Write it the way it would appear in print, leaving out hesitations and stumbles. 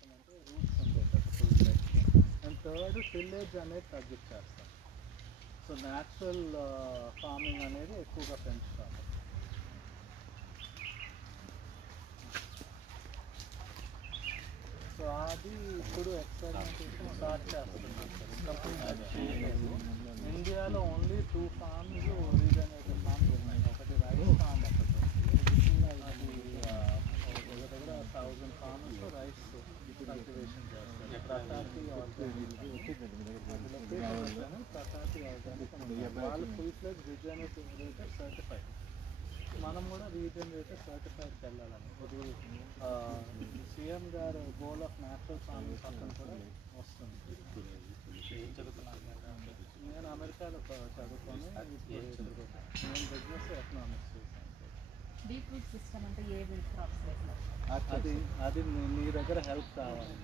చేస్తామంటే రూట్స్ ఉండేటట్టు full fledged. And third tillage అనేది తగ్గించేస్తాం. సో న్యాచురల్ ఫార్మింగ్ అనేది ఎక్కువగా పెంచుతాము. సో అది ఇప్పుడు ఎక్స్పెరిమెంటేషన్ స్టార్ట్ చేస్తున్నాం సార్. ఇంతకుముందు చేయలేదు. ఇండియాలో ఓన్లీ 2 ఫార్మ్స్ రీజనరేటివ్ ఫార్మ్స్ ఉన్నాయి. ఒకటి రైస్ ఫార్మ్ ఒకటి ఉంది. అది దగ్గర దగ్గర 1000 ఫార్మర్స్ రైస్ కల్టివేషన్ చేస్తారు. ప్రతాపి ఆర్గానిక్ ప్రతాపి ఆర్గానిక్ వాళ్ళు ఫుల్ ఫ్లెడ్జ్ రీజనరేటివ్ సర్టిఫైడ్. మనం కూడా రీజనరేటివ్ సర్టిఫైడ్కి వెళ్ళాలని. ఇది సీఎం గారు గోల్ ఆఫ్ న్యాచురల్ ఫార్మింగ్ పక్కన కూడా వస్తుంది. నేను అమెరికాలో చదువుకొని ఇప్పుడు నేను బిజినెస్ ఎకనామిక్స్ చేశాను. డీప్ రూట్ సిస్టమ్ అంటే ఏ క్రాప్స్ అది అది మీ దగ్గర హెల్ప్ కావాలి.